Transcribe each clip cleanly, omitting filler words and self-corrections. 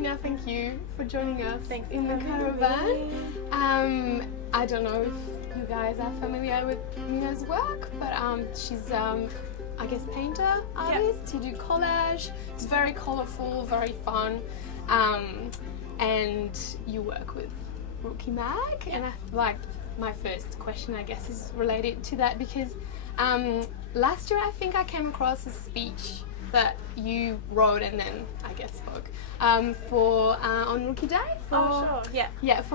Minna, thank you for joining us Thanks in the caravan. I don't know if you guys are familiar with Minna's work, but she's I guess painter, artist. You do collage. It's very colourful, very fun, and you work with Rookie Mag. And I like my first question, I guess, is related to that because last year I think I came across a speech that you wrote and then I guess spoke for on Rookie Day. For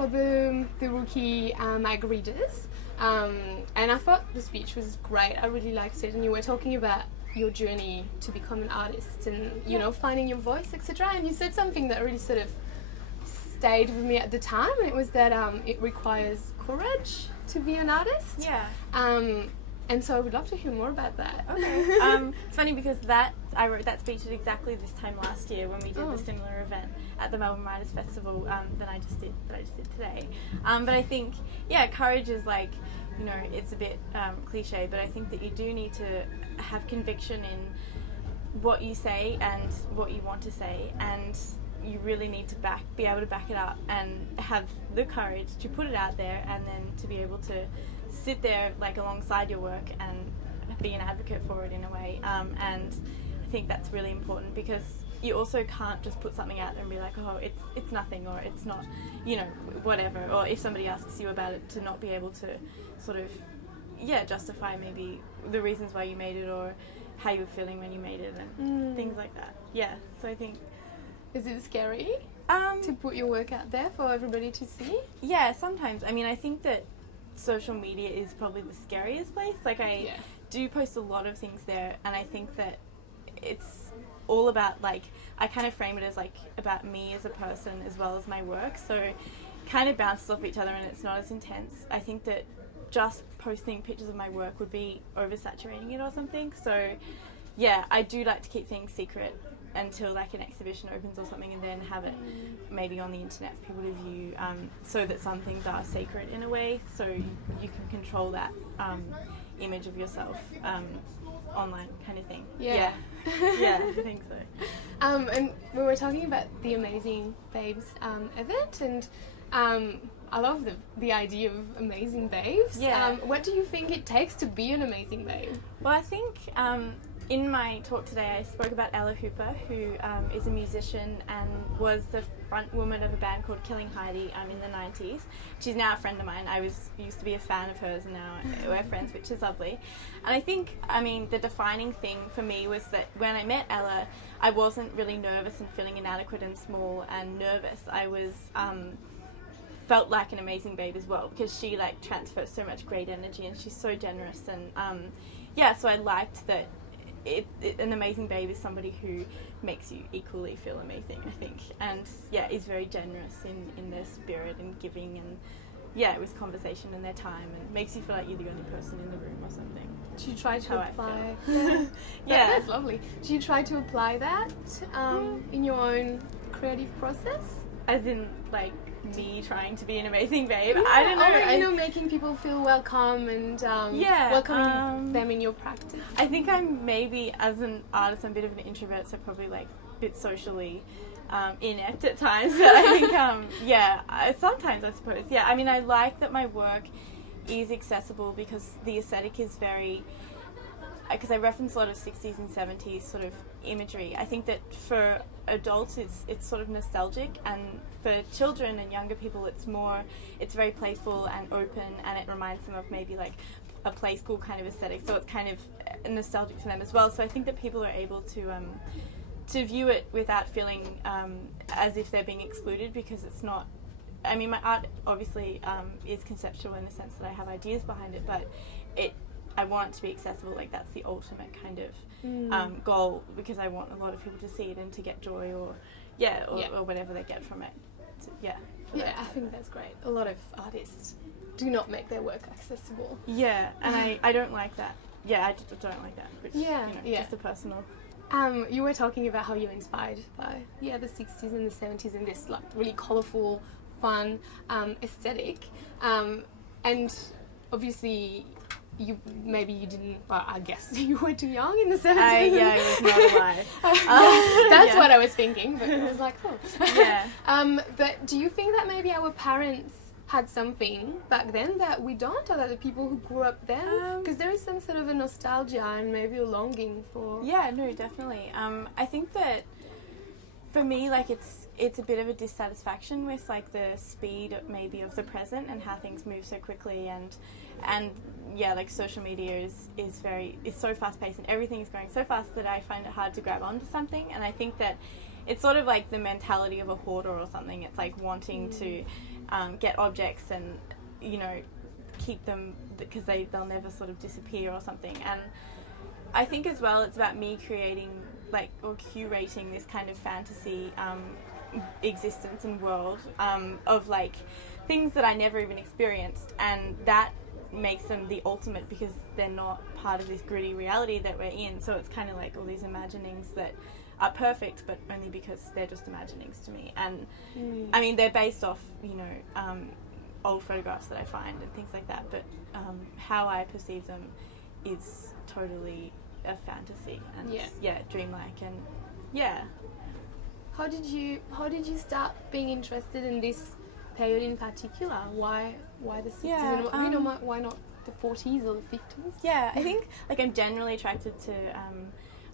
the Rookie Mag readers. And I thought the speech was great. I really liked it, and you were talking about your journey to become an artist and you know, finding your voice, etc. And you said something that really sort of stayed with me at the time, and it was that it requires courage to be an artist. Yeah. And so I would love to hear more about that. Okay. It's funny because I wrote that speech at exactly this time last year when we did the similar event at the Melbourne Writers Festival that I just did today. But I think, courage is like, you know, it's a bit cliche, but I think that you do need to have conviction in what you say and what you want to say, and you really need to be able to back it up and have the courage to put it out there, and then to be able to sit there like alongside your work and be an advocate for it in a way. And I think that's really important because you also can't just put something out there and be like, oh, it's nothing, or it's not, you know, whatever. Or if somebody asks you about it, to not be able to sort of, justify maybe the reasons why you made it or how you were feeling when you made it and things like that. Yeah, so I think... Is it scary to put your work out there for everybody to see? Yeah, sometimes. I mean, I think that social media is probably the scariest place. Like, I do post a lot of things there, and I think that it's all about, like, I kind of frame it as, like, about me as a person as well as my work, so kind of bounces off each other and it's not as intense. I think that just posting pictures of my work would be oversaturating it or something, so I do like to keep things secret until like an exhibition opens or something, and then have it maybe on the internet for people to view, so that some things are sacred in a way, so you can control that image of yourself online kind of thing. Yeah, I think so. And we were talking about the Amazing Babes event, and I love the idea of amazing babes. What do you think it takes to be an amazing babe? Well, I think in my talk today I spoke about Ella Hooper, who is a musician and was the front woman of a band called Killing Heidi in the 90s. She's now a friend of mine. I used to be a fan of hers, and now we're friends, which is lovely. And I think, the defining thing for me was that when I met Ella, I wasn't really nervous and feeling inadequate and small and nervous. I was felt like an amazing babe as well, because she like transfers so much great energy and she's so generous, and so I liked that an amazing babe is somebody who makes you equally feel amazing, I think, and is very generous in their spirit and giving, and with conversation and their time, and makes you feel like you're the only person in the room or something. Do you try to apply? That's lovely. Do you try to apply that in your own creative process? As in, like, me trying to be an amazing babe? I don't know. Or, making people feel welcome and welcoming them in your practice. I think I'm maybe, as an artist, I'm a bit of an introvert, so probably, like, a bit socially inept at times. But I think, sometimes, I suppose. Yeah, I mean, I like that my work is accessible because the aesthetic is very... Because I reference a lot of 60s and 70s sort of imagery. I think that for adults it's sort of nostalgic, and for children and younger people it's very playful and open, and it reminds them of maybe like a play school kind of aesthetic, so it's kind of nostalgic for them as well. So I think that people are able to view it without feeling as if they're being excluded, because it's not... I mean, my art obviously is conceptual in the sense that I have ideas behind it, but I want it to be accessible. Like, that's the ultimate kind of goal, because I want a lot of people to see it and to get joy or whatever they get from it. So, I think that's great. A lot of artists do not make their work accessible. Yeah, and I don't like that. Yeah, I just don't like that. Which, just a personal... You were talking about how you're inspired by the 60s and the 70s and this like really colourful, fun aesthetic, and obviously maybe you didn't. Well, I guess you were too young in the 70s. I was not alive. That's what I was thinking. But I was like, oh. Yeah. But do you think that maybe our parents had something back then that we don't, or that the people who grew up then? Because there is some sort of a nostalgia and maybe a longing for... Yeah, no, definitely. I think that for me, like, it's a bit of a dissatisfaction with, like, the speed maybe of the present and how things move so quickly, and yeah, like, social media is so fast paced and everything is going so fast that I find it hard to grab onto something. And I think that it's sort of like the mentality of a hoarder or something. It's like wanting to get objects and, you know, keep them because they'll never sort of disappear or something. And I think as well it's about me creating, like, or curating this kind of fantasy existence and world of, like, things that I never even experienced, and that makes them the ultimate because they're not part of this gritty reality that we're in. So it's kind of like all these imaginings that are perfect, but only because they're just imaginings to me. And I mean, they're based off, you know, old photographs that I find and things like that, but how I perceive them is totally a fantasy and dreamlike. And how did you start being interested in this period in particular? Why the 60s? And, you know, why not the 40s or the 50s? Yeah, I think, like, I'm generally attracted to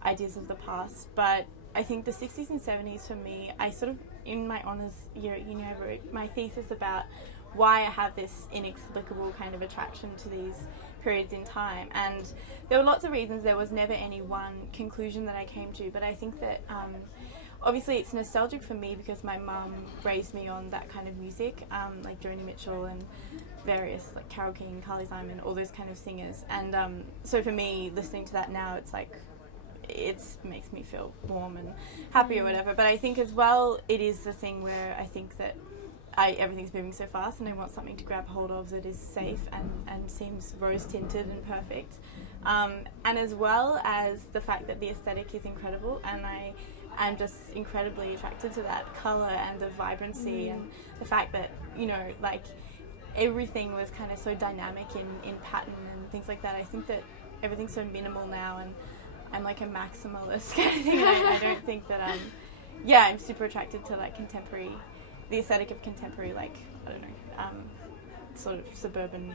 ideas of the past, but I think the 60s and 70s for me, I sort of, in my honours year at uni, I wrote my thesis about why I have this inexplicable kind of attraction to these periods in time, and there were lots of reasons. There was never any one conclusion that I came to, but I think that obviously it's nostalgic for me because my mum raised me on that kind of music, like Joni Mitchell and various, like, Carole King, Carly Simon, all those kind of singers. And so for me, listening to that now, it's like, it makes me feel warm and happy or whatever. But I think as well, it is the thing where I think that everything's moving so fast and I want something to grab hold of that is safe and seems rose-tinted and perfect. And as well as the fact that the aesthetic is incredible, and I'm just incredibly attracted to that colour and the vibrancy and the fact that, you know, like, everything was kind of so dynamic in pattern and things like that. I think that everything's so minimal now, and I'm like a maximalist kind of thing. I don't think that I'm super attracted to, like, the aesthetic of contemporary, like, I don't know, sort of suburban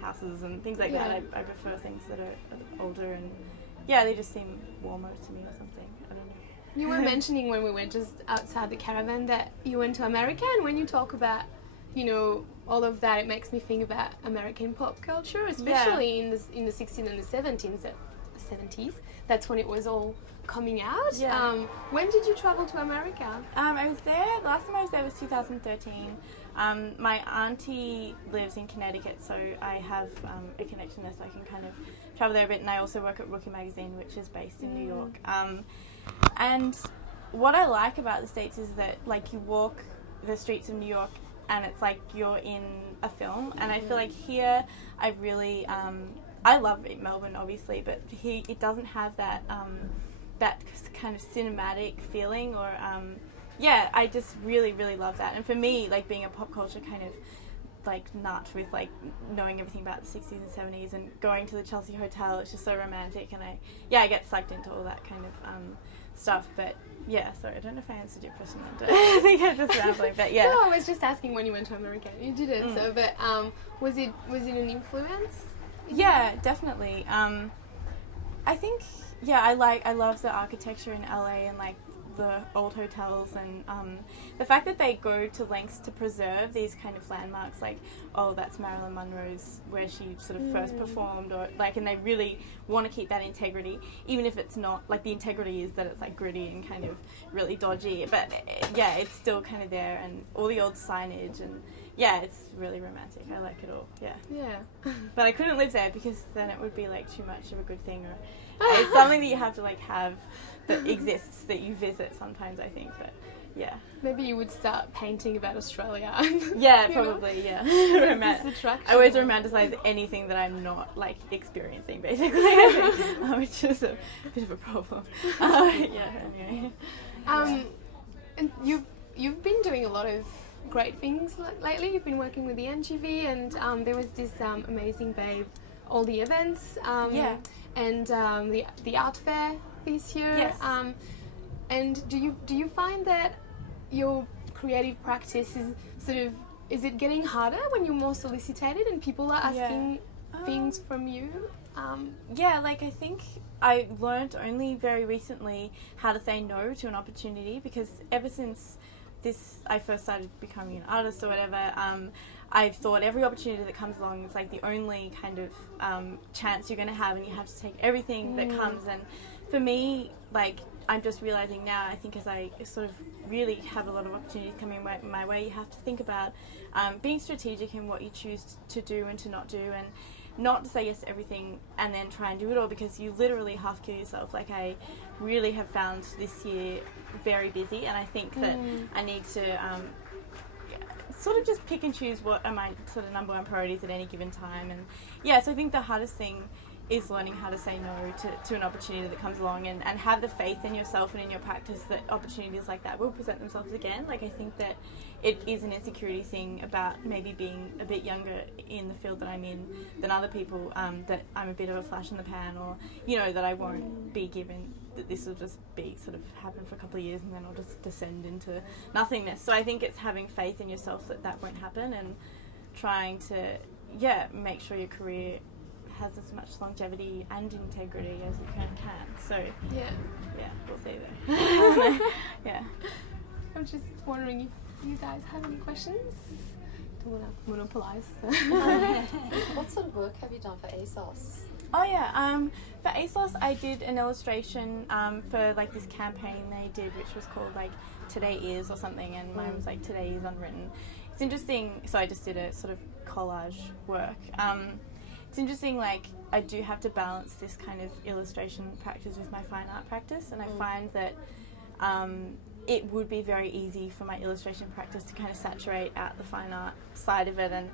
houses and things like that. I prefer things that are older and they just seem warmer to me or something. I don't know. You were mentioning when we went just outside the caravan that you went to America, and when you talk about, you know, all of that, it makes me think about American pop culture, especially in the 60s and the 70s. That's when it was all coming out. Yeah. When did you travel to America? I was there, last time I was there was 2013. My auntie lives in Connecticut, so I have a connection there, so I can kind of travel there a bit. And I also work at Rookie Magazine, which is based in New York. And what I like about the States is that, like, you walk the streets of New York and it's like you're in a film. And I feel like here I really I love Melbourne, obviously, but here it doesn't have that that kind of cinematic feeling, or I just really, really love that. And for me, like, being a pop culture kind of, like, nut with, like, knowing everything about the 60s and 70s and going to the Chelsea Hotel, it's just so romantic, and I get sucked into all that kind of stuff. But sorry, I don't know if I answered your question. I think I'm just rambling, but yeah. No, I was just asking when you went to America. You didn't, so, but was it an influence? Yeah, definitely. I think, I love the architecture in LA and, like, the old hotels, and the fact that they go to lengths to preserve these kind of landmarks, like, oh, that's Marilyn Monroe's, where she sort of first performed, or, like, and they really want to keep that integrity, even if it's not, like, the integrity is that it's, like, gritty and kind of really dodgy, but it's still kind of there, and all the old signage, and it's really romantic. I like it all. But I couldn't live there because then it would be, like, too much of a good thing, or it's something that you have to, like, have that exists that you visit sometimes, I think. But maybe you would start painting about Australia. Probably. I always romanticize anything that I'm not, like, experiencing, basically, I think, which is a bit of a problem. Anyway. And you've been doing a lot of great things lately. You've been working with the NGV, and there was this amazing babe all the events and the art fair this year. Yes. And do you find that your creative practice is it getting harder when you're more solicited and people are asking things from you? Like I think I learned only very recently how to say no to an opportunity, because ever since I first started becoming an artist or whatever, I've thought every opportunity that comes along is like the only kind of chance you're going to have, and you have to take everything that comes. And for me, like, I'm just realizing now, I think as I sort of really have a lot of opportunities coming my way, you have to think about being strategic in what you choose to do and to not do, and not to say yes to everything and then try and do it all, because you literally half kill yourself. Like, I really have found this year very busy, and I think that I need to sort of just pick and choose what are my sort of number one priorities at any given time. And so I think the hardest thing is learning how to say no to an opportunity that comes along, and have the faith in yourself and in your practice that opportunities like that will present themselves again. Like, I think that it is an insecurity thing about maybe being a bit younger in the field that I'm in than other people, that I'm a bit of a flash in the pan, or, you know, that I won't be given, that this will just be sort of happen for a couple of years and then I'll just descend into nothingness. So I think it's having faith in yourself that won't happen, and trying to, make sure your career has as much longevity and integrity as you can. So we'll see there. I'm just wondering if you guys have any questions. Don't want to monopolize. What sort of work have you done for ASOS? For ASOS I did an illustration for like this campaign they did, which was called like Today Is or something, and mine was like Today Is Unwritten. It's interesting, so I just did a sort of collage work. It's interesting, like, I do have to balance this kind of illustration practice with my fine art practice, and I find that it would be very easy for my illustration practice to kind of saturate out the fine art side of it. And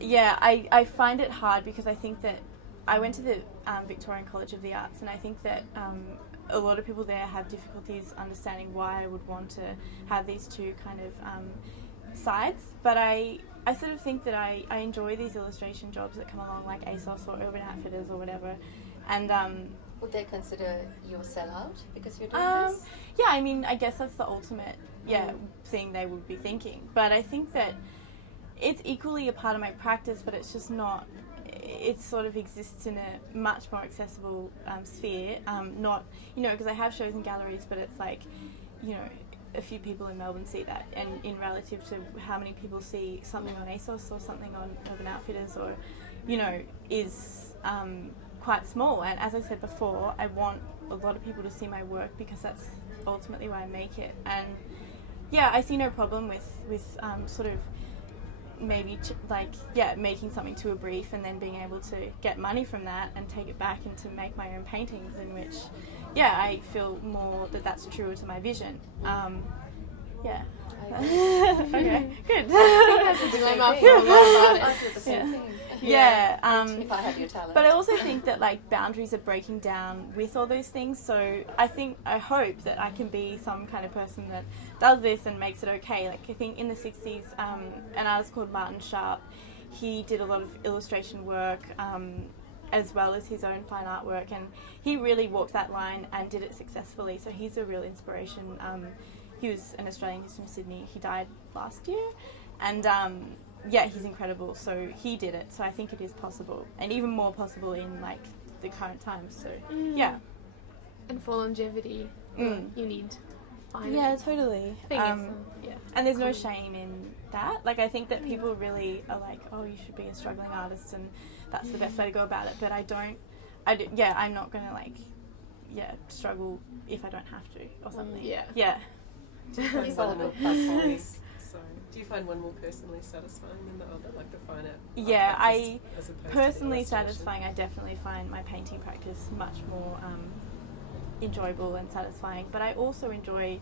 I find it hard, because I think that I went to the Victorian College of the Arts, and I think that a lot of people there have difficulties understanding why I would want to have these two kind of sides. But I sort of think that I enjoy these illustration jobs that come along, like ASOS or Urban Outfitters or whatever. And would they consider you a sellout because you're doing this? Yeah, I mean, I guess that's the ultimate thing they would be thinking. But I think that it's equally a part of my practice, but it's just not. It sort of exists in a much more accessible sphere. Not, you know, because I have shows in galleries, but it's like, you know, a few people in Melbourne see that, and in relative to how many people see something on ASOS or something on Urban Outfitters, or, you know, is quite small. And as I said before, I want a lot of people to see my work, because that's ultimately why I make it. And I see no problem with sort of maybe making something to a brief and then being able to get money from that and take it back and to make my own paintings, in which I feel more that that's truer to my vision. Okay, good. I do the same thing. If I had your talent. But I also think that like boundaries are breaking down with all those things. So I hope that I can be some kind of person that does this and makes it okay. Like, I think in the 60s, an artist called Martin Sharp, he did a lot of illustration work, as well as his own fine art work, and he really walked that line and did it successfully. So he's a real inspiration. He was an Australian, he's from Sydney. He died last year, and he's incredible. So he did it. So I think it is possible, and even more possible in like the current times. So and for longevity, you need finance. Yeah, totally. And there's no shame in that. Like, I think that people really are like, oh, you should be a struggling artist, and that's the best way to go about it. But I'm not gonna struggle if I don't have to or something. Do you find one personally, do you find one more personally satisfying than the other, like the fine art? I personally satisfying. I definitely find my painting practice much more enjoyable and satisfying. But I also enjoy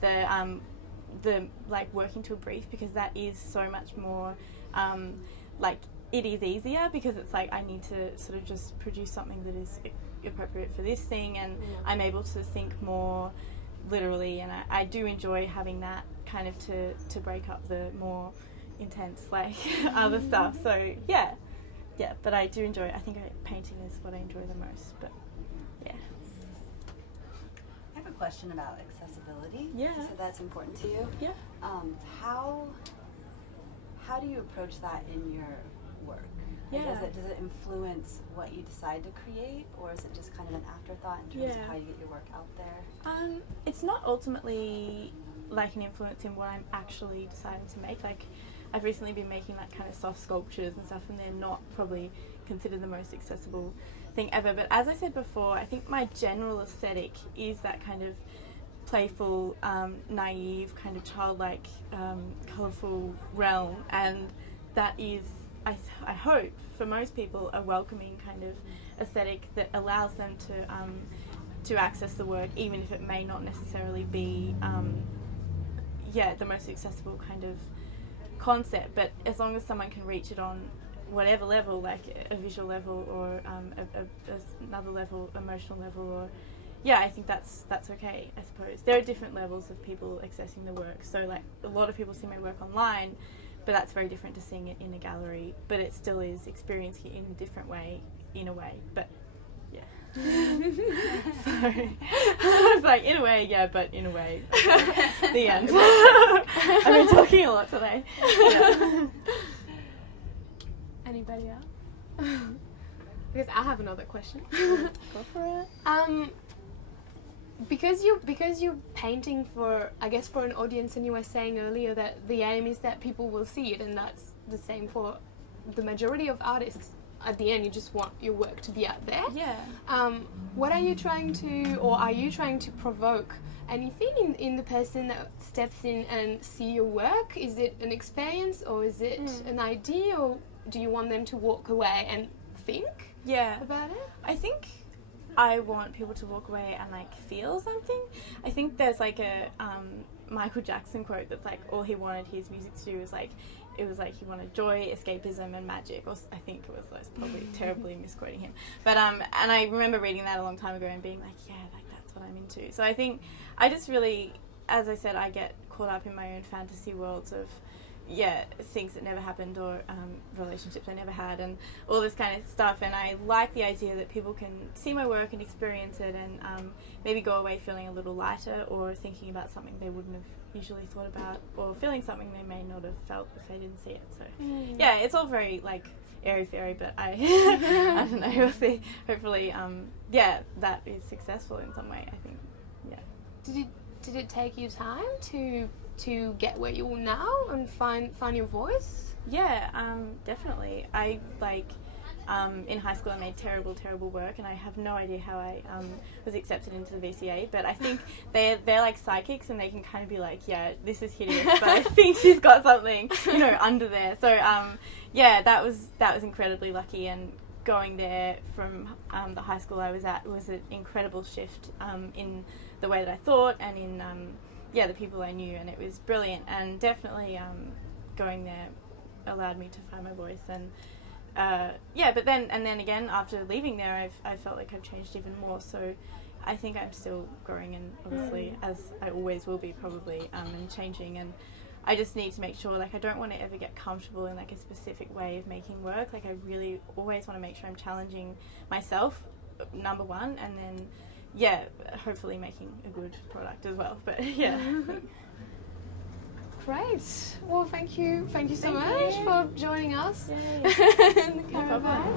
the like working to a brief, because that is so much more like, it is easier, because it's like I need to sort of just produce something that is appropriate for this thing, and I'm able to think more literally, and I do enjoy having that kind of to break up the more intense like other stuff. So but I do enjoy, I think painting is what I enjoy the most, but yeah. I have a question about accessibility. Yeah. So that's important to you. Yeah. How do you approach that in your work? Yeah. Does it influence what you decide to create, or is it just kind of an afterthought in terms of how you get your work out there? It's not ultimately like an influence in what I'm actually deciding to make. Like, I've recently been making like kind of soft sculptures and stuff, and they're not probably considered the most accessible thing ever. But as I said before, I think my general aesthetic is that kind of playful, naive, kind of childlike, colourful realm, and that is, I hope, for most people, a welcoming kind of aesthetic that allows them to access the work, even if it may not necessarily be, the most accessible kind of concept. But as long as someone can reach it on whatever level, like a visual level or another level, emotional level, or I think that's okay, I suppose. There are different levels of people accessing the work. So like a lot of people see my work online, but that's very different to seeing it in a gallery. But it still is experiencing it in a different way, in a way. But yeah. Sorry. I was like, in a way, yeah, but in a way. The end. I've been talking a lot today. Yeah. Anybody else? Because I have another question. Go for it. Because you're painting for, I guess, for an audience, and you were saying earlier that the aim is that people will see it, and that's the same for the majority of artists. At the end, you just want your work to be out there. Yeah. What are you trying to, or are you trying to provoke anything in the person that steps in and see your work? Is it an experience, or is it an idea, or do you want them to walk away and think about it? I think I want people to walk away and like feel something. I think there's like a Michael Jackson quote that's like, all he wanted his music to do was like, it was like he wanted joy, escapism, and magic. Or I think it was probably terribly misquoting him. But and I remember reading that a long time ago and being like, yeah, like that's what I'm into. So I think I just really, as I said, I get caught up in my own fantasy worlds of things that never happened, or relationships I never had, and all this kind of stuff. And I like the idea that people can see my work and experience it, and maybe go away feeling a little lighter, or thinking about something they wouldn't have usually thought about, or feeling something they may not have felt if they didn't see it. So it's all very like airy-fairy, but I I don't know, we'll see. Hopefully that is successful in some way, I think. Did it take you time to get where you are now and find your voice? Yeah, definitely. I in high school I made terrible work, and I have no idea how I was accepted into the VCA, but I think they're like psychics, and they can kind of be like, yeah, this is hideous, but I think she's got something, under there. So that was incredibly lucky, and going there from the high school I was at was an incredible shift in the way that I thought, and in the people I knew, and it was brilliant. And definitely going there allowed me to find my voice, and but then again after leaving there I felt like I've changed even more. So I think I'm still growing, and obviously as I always will be probably, and changing, and I just need to make sure, like, I don't want to ever get comfortable in like a specific way of making work. Like, I really always want to make sure I'm challenging myself, number one, and then hopefully making a good product as well. But Great. Well, thank you so much for joining us. Yay. in the Caravan.